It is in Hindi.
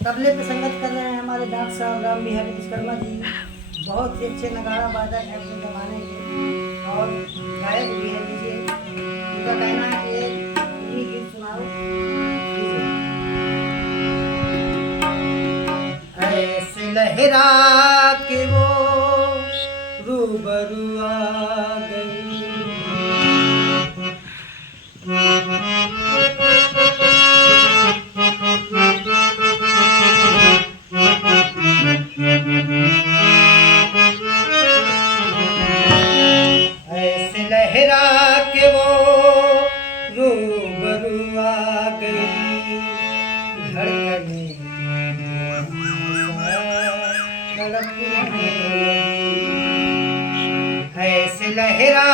तबले पे संगत कर रहे हैं हमारे डॉक्टर साहब राम बिहारी विश्वकर्मा जी। बहुत ही अच्छे नगाड़ा वादक है अपने जमाने के और गायक भी है। लीजिए उनका कहना है कि एक फिल्मी गीत सुनाओ। लीजिए। ऐसे लहरा के वो रूबरू आ गई, ऐसे लहरा के वो रूबरू आ गई, धड़कने तड़पने लगी। ऐसे लहरा